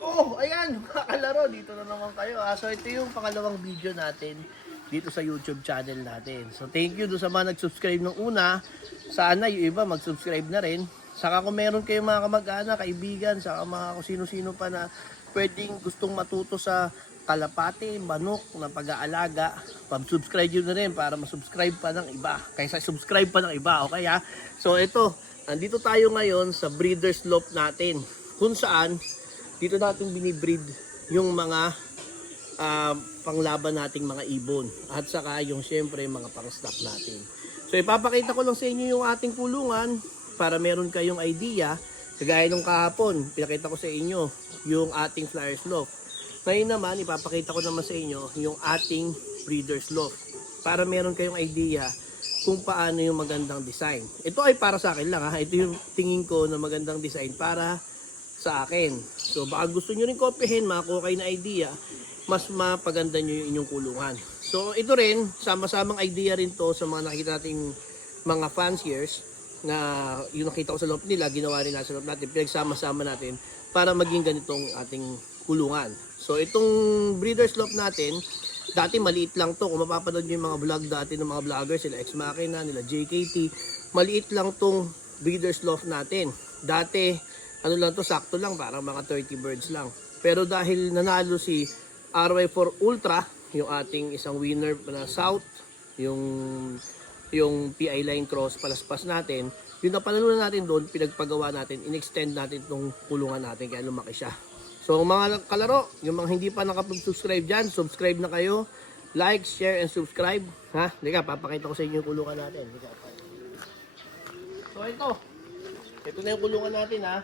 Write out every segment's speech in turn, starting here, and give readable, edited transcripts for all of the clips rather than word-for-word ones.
Oh, ayan, mga kalaro, dito na naman kayo. So, ito yung pangalawang video natin dito sa YouTube channel natin. So, thank you do sa mga nag-subscribe nung una. Sana yung iba mag-subscribe na rin. Saka kung meron kayong mga kamag-anak, kaibigan, saka mga kung sino-sino pa na pwedeng gustong matuto sa kalapate, manok na pag-aalaga, pag-subscribe yun na rin para masubscribe pa ng iba. Kaysa subscribe pa ng iba, okay ha? So, ito, nandito tayo ngayon sa breeder's loft natin. Kung saan, dito natin binibreed yung mga panglaban nating mga ibon at saka yung syempre mga pang-stock natin. So ipapakita ko lang sa inyo yung ating kulungan para meron kayong idea. Kagaya nung kahapon, pinakita ko sa inyo yung ating Flyers Loft. Ngayon naman, ipapakita ko naman sa inyo yung ating Breeder's Loft para meron kayong idea kung paano yung magandang design. Ito ay para sa akin lang ha. Ito yung tingin ko na magandang design para sa akin. So baka gusto nyo rin kopyahin, makakuha kayo na idea, mas mapaganda nyo yung inyong kulungan. So ito rin, sama-samang idea rin to sa mga nakikita nating mga fanciers na yung nakita ko sa loob nila, ginawa rin sa loob natin, pinagsama-sama natin para maging ganitong ating kulungan. So itong breeder's loft natin, dati maliit lang to. Kung mapapanood nyo yung mga vlog dati ng mga vloggers, sila Ex Machina, nila JKT, maliit lang tong breeder's loft natin. Dati ano lang to, sakto lang, parang mga 30 birds lang. Pero dahil nanalo si RY4 Ultra, yung ating isang winner na South, yung PI line cross palaspas natin, yung napanalunan natin doon, pinagpagawa natin, in-extend natin itong kulungan natin, kaya lumaki siya. So mga kalaro, yung mga hindi pa nakapag-subscribe dyan, subscribe na kayo, like, share, and subscribe. Ha? Liga, papakita ko sa inyo yung kulungan natin. Liga, so ito na yung kulungan natin ha.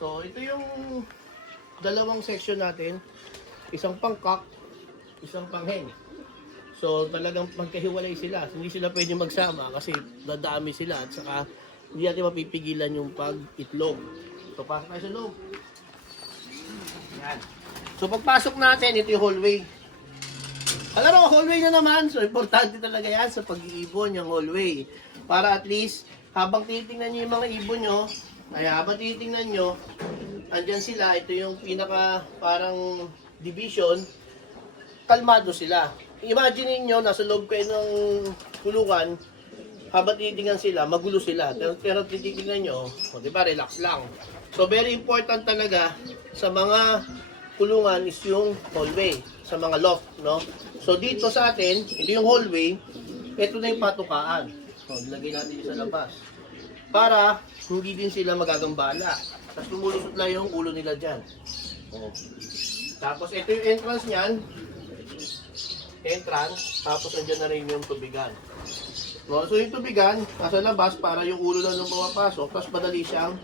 So, ito yung dalawang section natin. Isang pang-cock, isang pang-hen. So, talagang magkahiwalay sila. Hindi sila pwede magsama kasi dadami sila at saka hindi natin mapipigilan yung pag-itlog. So, pasok tayo sa loob. Yan. So, pagpasok natin, ito yung hallway. Kalaro, hallway na naman. So, importante talaga yan sa pag-iibon, yung hallway. Para at least, habang titingnan nyo yung mga ibon nyo, ay habang titingnan nyo, andyan sila, ito yung pinaka parang division, kalmado sila. Imagine niyo nasa loob kayo ng kulungan, habang titingnan sila, magulo sila. Pero titingnan nyo, di ba, relax lang. So very important talaga sa mga kulungan is yung hallway, sa mga loft, no? So dito sa atin, ito yung hallway, ito na yung patukaan. So, lagay natin sa labas. Para hindi din sila magagambala. Tapos lumulusot lang yung ulo nila dyan. Oh. Tapos ito yung entrance niyan. Entrance. Tapos andyan na rin yung tubigan. No? So yung tubigan, nasa labas para yung ulo lang nung pumapasok. Tapos madali siyang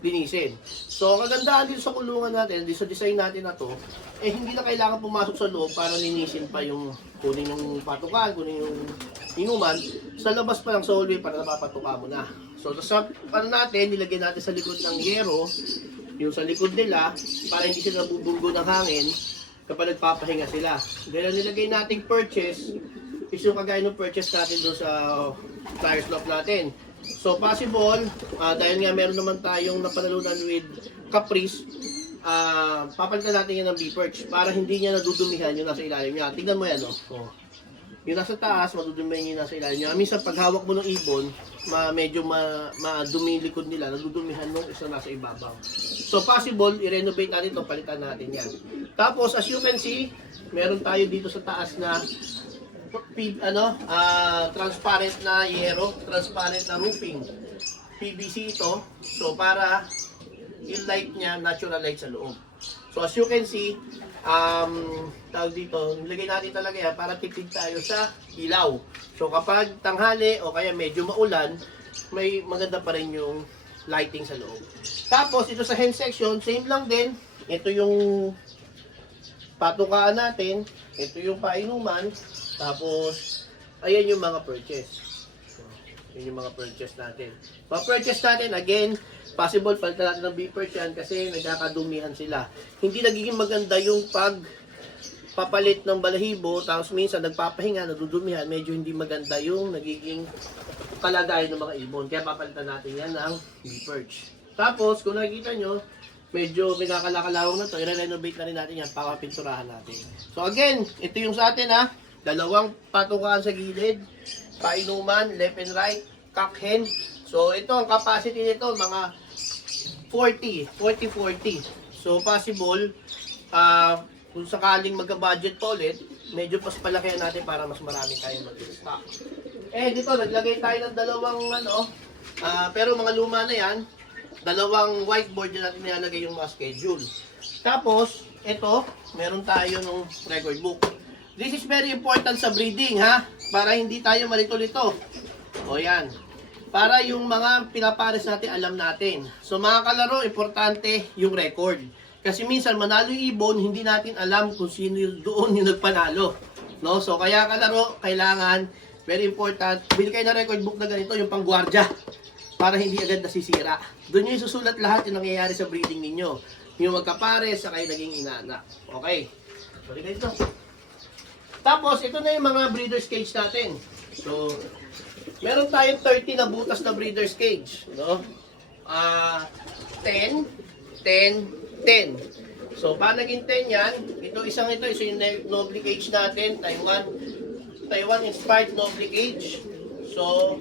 linisin. So ang kagandahan dito sa kulungan natin, dito sa design natin na to, eh hindi na kailangan pumasok sa loob para linisin pa yung kunin yung patukan, kunin yung inuman. Sa labas pa lang sa hallway para napapatuka mo na. So sa paano natin, nilagay natin sa likod ng yero, yung sa likod nila, para hindi sila nabubunggo ng hangin kapag nagpapahinga sila. Dahil nilagay nating purchase, is yung kagaya ng purchase natin doon sa Flyers Loft natin. So possible, dahil nga meron naman tayong napanalunan with Caprice, papalitan natin yan ng B-perch para hindi niya nadudumihan yung nasa ilalim niya. Tingnan mo yan, no? Oh. Yung nasa taas, madudumihan yung nasa ilalim niya. Minsan pag hawak mo ng ibon, medyo madumi yung likod nila, nadudumihan nung isa nasa ibabaw. So possible, i-renovate natin ito, palitan natin yan. Tapos as you can see, meron tayo dito sa taas na transparent na yero, transparent na roofing. PVC ito. So para yung light niya, natural light sa loob. So as you can see, tawag dito, nilagay natin talaga yan para tipid tayo sa ilaw. So kapag tanghali o kaya medyo maulan, may maganda pa rin yung lighting sa loob. Tapos ito sa hen section, same lang din. Ito yung patukaan natin, ito yung painuman, tapos ayan yung mga purchase. So, yun yung mga purchase natin. Mga purchase natin, again, possible palitan natin ng B-perch yan kasi nagkakadumihan sila. Hindi nagiging maganda yung papalit ng balahibo, tapos minsan nagpapahinga, nadudumihan, medyo hindi maganda yung nagiging kalagayan ng mga ibon. Kaya papalitan natin yan ng B-perch. Tapos, kung nakikita nyo, medyo pinakalakalawang na to, i-renovate na rin natin yan, papapinturahan natin. So again, ito yung sa atin ha, dalawang patukaan sa gilid, painuman, left and right, cock hen. So ito, ang capacity nito, mga 40-40. So possible, kung sakaling magka-budget pa ulit, medyo pas palakihan natin para mas marami tayong mag-stock. Dito, naglagay tayo ng dalawang pero mga luma na yan, dalawang whiteboard na natin nilalagay yung mga schedule. Tapos, ito, meron tayo ng record book. This is very important sa breeding ha, para hindi tayo malito-lito. O yan. Para yung mga pinapares natin, alam natin. So mga kalaro, importante yung record. Kasi minsan manalo yung ibon, hindi natin alam kung sino doon yung nagpanalo. No? So kaya kalaro, kailangan, very important, bili kayo na record book na ganito, yung pangguardia. Para hindi agad nasisira. Doon yung isusulat lahat yung nangyayari sa breeding ninyo. Yung magkapares, sa kayo naging inaanak. Okay. So ganito. Tapos, ito na yung mga breeder's cage natin. So, meron tayong 30 na butas na breeder's cage, no? 10, 10, 10. So, paano naging 10 yan? Ito yung Noble cage natin, Taiwan inspired Noble cage. So,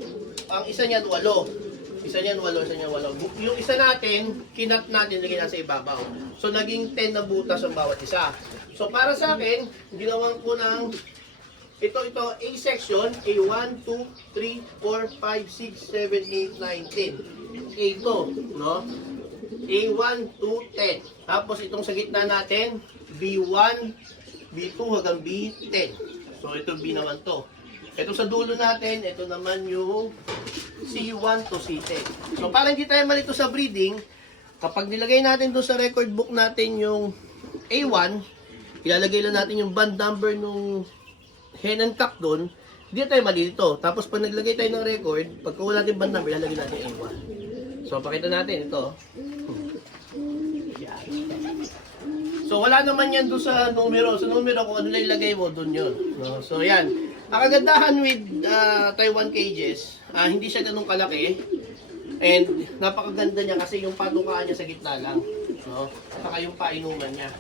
ang isa niyan 8. Isa niyan 8. Yung isa natin, kinat natin, lagay nasa ibabaw. So, naging 10 na butas ang bawat isa. So, para sa akin, ginawan ko ng ito, A section, A1, 2, 3, 4, 5, 6, 7, 8, 9, 10. A ito, no? A1, 2, 10. Tapos itong sa gitna natin, B1, B2 hanggang B10. So ito B naman to. Ito sa dulo natin, ito naman yung C1 to C10. So para hindi tayo malito sa breeding, kapag nilagay natin doon sa record book natin yung A1, ilalagay lang natin yung band number nung hen and cock doon, hindi tayo malito. Tapos pag naglagay tayo ng record, pagka wala natin band number, ilalagay natin A1. So pakita natin ito. Yan. So wala naman yan doon sa numero. Sa numero kung ano lang ilagay mo, doon yun. No? So yan. Ang kagandahan with Taiwan cages, hindi siya ganun kalaki. And napakaganda niya kasi yung patukaan niya sa gitna lang. No? Saka yung painuman niya.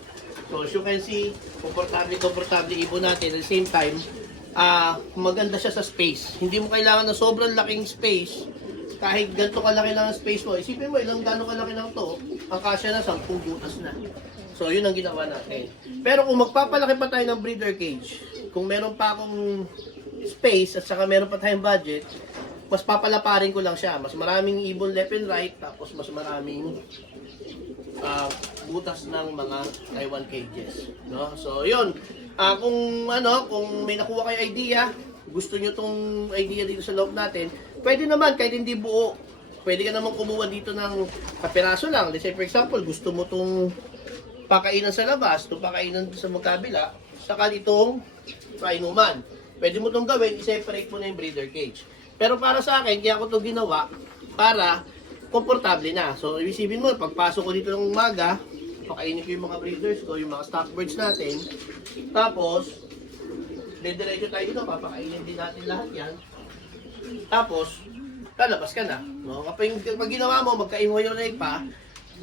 So as you can see, komportable ibon natin. At the same time, maganda siya sa space. Hindi mo kailangan ng sobrang laking space. Kahit ganito kalaki lang ang space mo, isipin mo ilang gano'ng kalaki lang to, ang kasya na 10 butas na. So yun ang ginawa natin. Pero kung magpapalaki pa tayo ng breeder cage, kung meron pa akong space at saka meron pa tayong budget, mas papalaparin ko lang siya. Mas maraming ibon left and right, tapos mas maraming butas ng mga Taiwan cages, no? So yun, kung may nakuha kayo idea, gusto nyo tong idea dito sa loob natin, pwede naman kahit hindi buo, pwede ka naman kumuha dito ng kapiraso lang. Let's say for example, gusto mo tong pakainan sa labas, itong pakainan sa magkabila, saka ditong painuman. Pwede mo tong gawin, i-separate mo na yung breeder cage. Pero para sa akin, kaya ko to ginawa para komportable na. So, isipin mo, pagpasok ko dito ng umaga, pakainin ko yung mga breeders ko, yung mga stock birds natin. Tapos, diretso tayo dito, papakainin din natin lahat yan. Tapos, lalabas ka na. No? Kapag ginawa mo, magka-iwayway pa,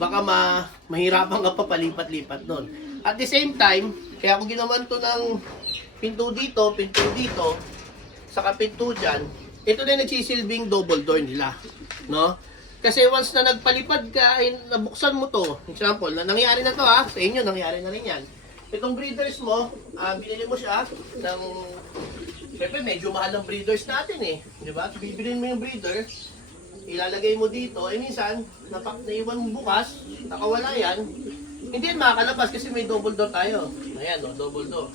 baka mahirapan ka pa palipat-lipat doon. At the same time, kaya ako ginawan to ng pinto dito, saka pinto dyan, ito na yung nagsisilbing double door nila. No? Kasi once na nagpalipad ka, nabuksan mo to, example, nangyari na to ha, sa inyo nangyari na rin yan. Itong breeders mo, binili mo siya ng, siyempre medyo mahal ang breeders natin eh, di ba? Bibilin mo yung breeder, ilalagay mo dito, minsan, naiwan mo bukas, nakawala yan, hindi yan makakalabas kasi may double door tayo. Ayan, no, double door.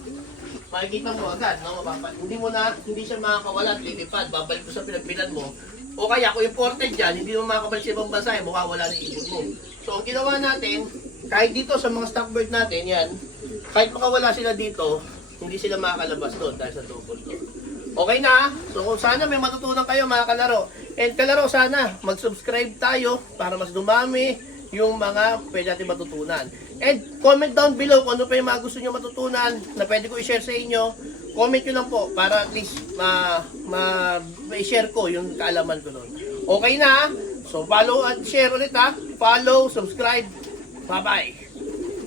Makikita mo agad, no? Hindi siya makakawala at lilipad, babalik mo sa pinagbilan mo. O kaya kung imported dyan, hindi mo makakabalik sa ibang bansa, mawawala na ibon mo. So ang ginawa natin, kahit dito sa mga stock bird natin, yan, kahit makawala sila dito, hindi sila makakalabas doon dahil sa double door. Okay na? So sana may matutunan kayo mga kalaro. And kalaro, sana mag-subscribe tayo para mas dumami yung mga pwede natin matutunan. And comment down below kung ano pa yung mga gusto nyo matutunan na pwede ko i-share sa inyo. Comment nyo lang po para at least ma-share ko yung kaalaman ko doon. Okay na? So follow at share ulit ha. Follow, subscribe. Bye-bye!